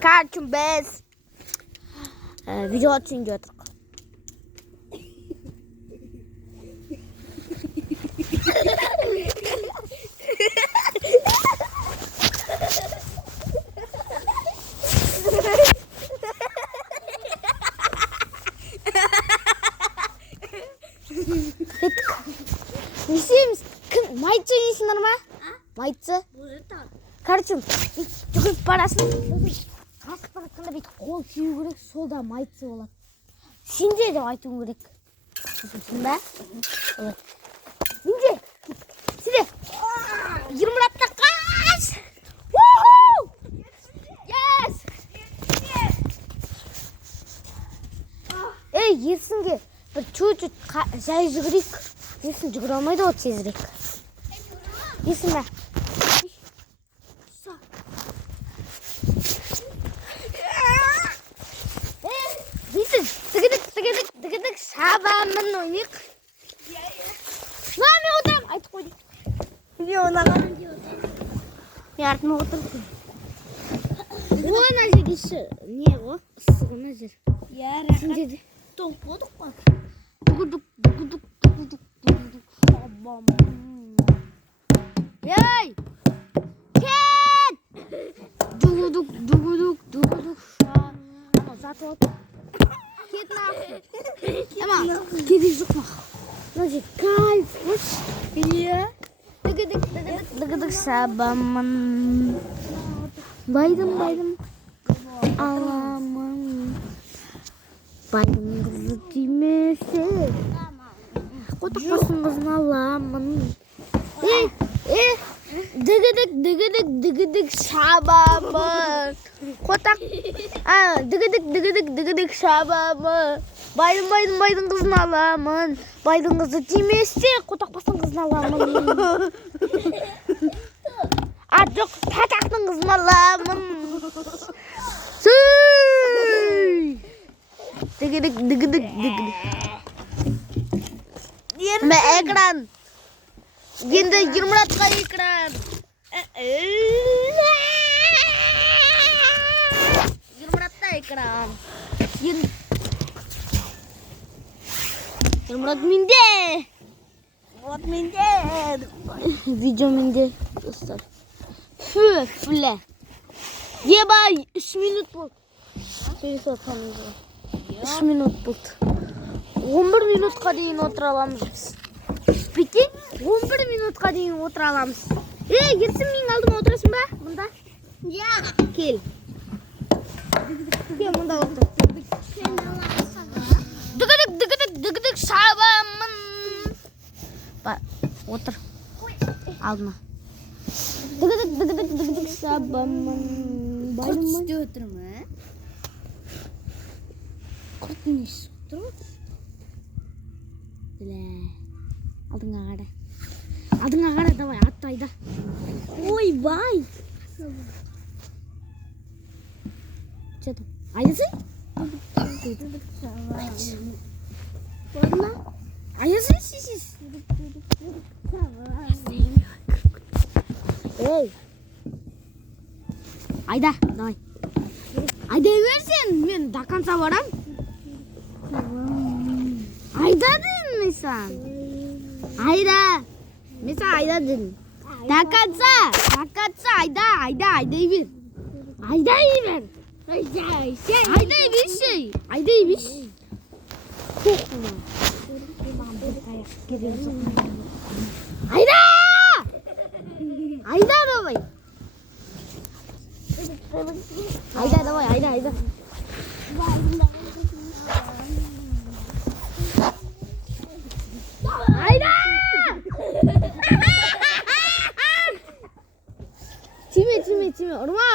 Kaçın bez. Video atınca atık. Майцы есть нормально? Майцы? Короче, жүгіріп барасың. Қасық баратқанда бейт қол сүйу керек, сол да майцы болады. Сенде деп айтуым керек. Түсінсің ба? Сенде. Сенде. 20 минутта қаш! Yes! Ей, ерсінге бір чуть-чуть жай жүгірейік. Ерсін жүгіре алмайды ғой тезірек. Ерсін ба? Тігідік шабамын ойнайық. Мен отырам, айтып қойды. Мен онаған. Мен артыма отырып. Оған әже кеші. Не ғой? Үссіғына жер. Сенде де. Тоқ болдық қой. Дүгідік шабамын. Ей! Кет! Дүгідік шабамын. Ама заты отыр. Кет нахуй. Ама, керек жоқ нахуй. Мына жер кайф, қойшы. Иә. Дүгідік шабамын. Байдым. Аламын. Байдың қызы тимесе. Қотықпасын қызын аламын. Дүгідік шабамын. Қотақ. Дүгідік шабамын. Байдың қызын аламын. Байдың қызы тимесе, қотақпасын қызын аламын. Жоқ, татақтың қызын аламын. Сүй! Дүгідік. Мә экран. Енді 20 минутқа экран. 20 минутта экран. 20 минут менде. Вот менде. Видео менде. Достар. Фүлі. Ебай, 3 минут болды. 3 минут болды. 11 минутқа дейін отыра аламыз біз. Прикинь, 11 минутқа дейін отыра аламыз. Ерсін менің алдыма отырасың ба? Мұнда? Ja. Кел. Кел, мұнда отыр. Дүгідік шабамын. Отыр. Алдыма. Дүгідік шабамын. Құрт үсте отырым, Құрт не шықты отыр? Білә. Алдыңа қара. Алдыңа қара, давай, атты айда. Ой, бай. Что-то. Айдасың? Ладно. Айдасың, сесіз. Эй. Айда, давай. Айда берсен, мен до конца барам. Айда дедім мен саған. Айда. Мен саған айда дедім. До конца, айдай бер. Айдай бер. Айдай берші. Айдай берші. Айда! Айда давай. Айда давай, айда. Айда! Тиме. Ұрма,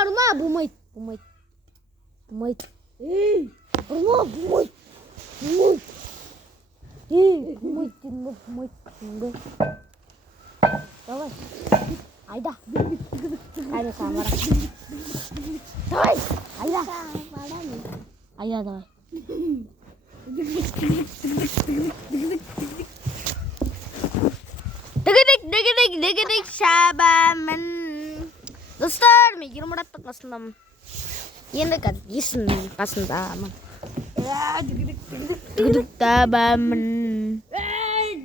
болмайды. Ей, ұрма, болмайды. Ей, болмайды. Давай. Айда. Айда саған барам. Давай. Айда давай. Дігідік шабамын. Достар, мен 20 минуттың қасындамын. Енді есін қасындамын. Дүгдік табамын.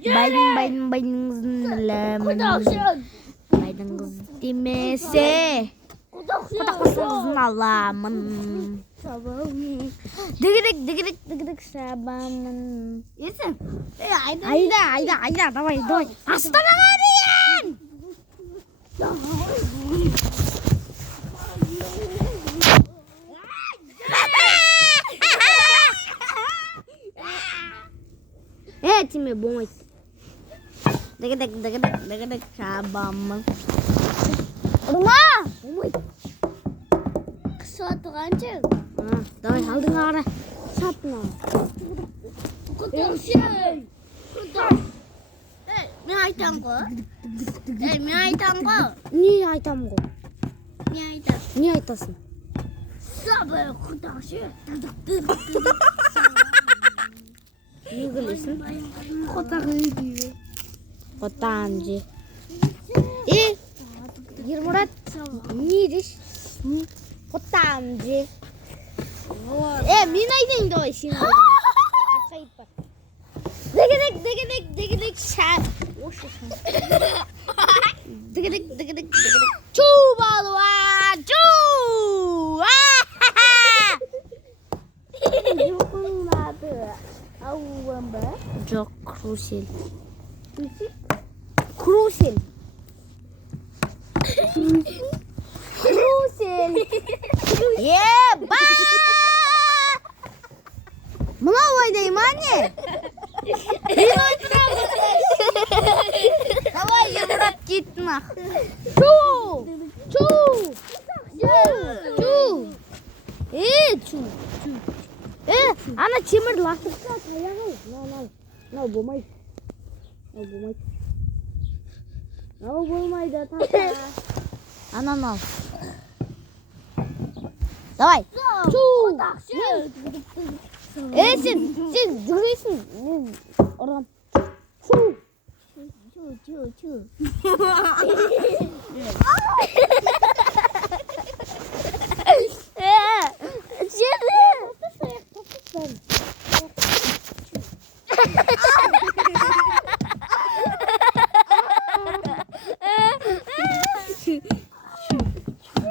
Байдың ілемін. Байдың қыз демесе, құдақпасыңызын аламын. Дүгдік сабамын. Есім. Айда, давай. Астанаға дейін! Тиме болмайды. Дігідік шабамын. Ұрма! Болмайды. Қысыға тұрғаншы. Давай, алдыңа қара. Сатына. Мен айтам ғой. Мен айтам ғой. Не айтам ғой? Не айтам? Не айтасың? Сабы құдақшы. Не білесің? Құдақшы. Қотанжы. Ермұрат, не деш? Қотанжы. Мен айтайын давай, сен айтайын. Артқа ит бар. Дігідік шап. Дігідік. Чу балуа, чу! Жоқыңлады. Ауын ба? Жоқ, крусель. Крусель. Еба! Мынау ойдай ма не? Давай, Ермұрат кеттің ақ. Чу! Чу! Ана темір лақтырса таяғы. Нау болмайды. Нау болмайды, тата. Анау. Давай. Чу! Сен жүресің. Мен ұрған. Чу!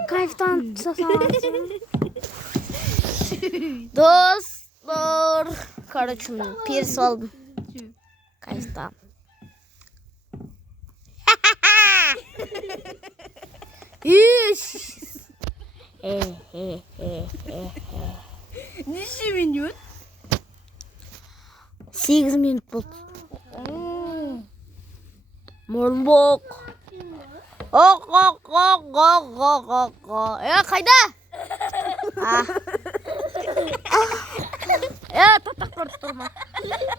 Кайфтан сасалансың. Достар. Короче, перс алдым. Кайфтан. Неше минут? 8 минут болды. Мұрбоқ. Қайда?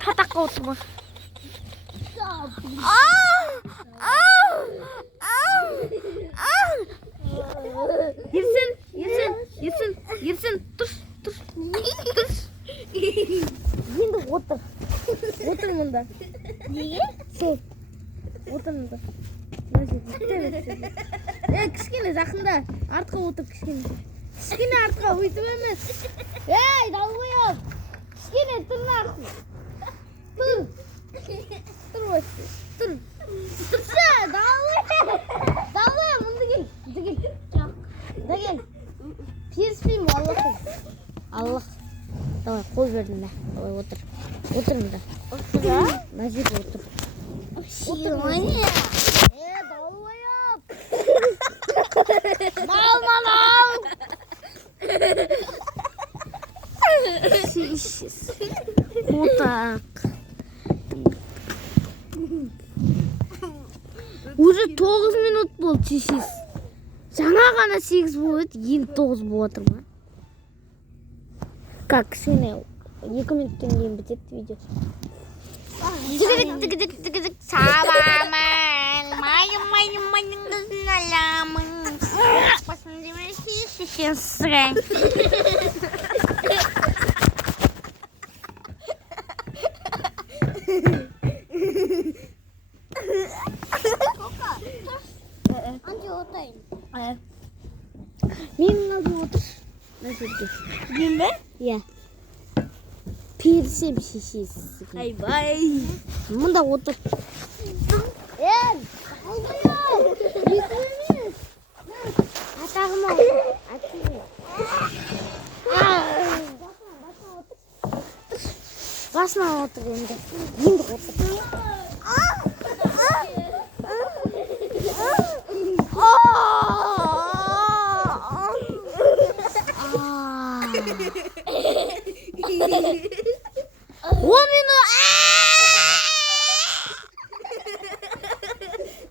Татаққа отырма. Ерсін, тұрс. Енді отыр. Отыр мұнда. Неге? Сол. Отыр мұнда. Кішкене жақында. Артқа отыр кішкене. Кішкене артқа өйтіп емес. Далбояп. Кішкене тұрнақ. Тұр өтті. Тұр. Тұрса, далбояп. Мұнда кел. Жоқ. Да кел. Періспеймін, Аллах. Давай, қол бердім да. Давай, отыр. Отыр мұнда. Отыра? Мына жерде отыр. Шиғане. Далбояп. Отак. Уже 9 минут болды, шешес. Жаңа ғана 8 болды, енді 9 болып отыр ма? Как, кішкене 2 минуттен кейін бітеді видео. Дігідік сабамын. Майым қызын аламын. Басын демеші шешен сұрайын. Анча отайын. Менің алдыма отыр. Назерге. Мен бе? Иә. Персе bir şişesi. Айбай. Мында отыр. Қалмайық. Бесілмес. Атағым ал. Басына отыр енді. Енді отыр.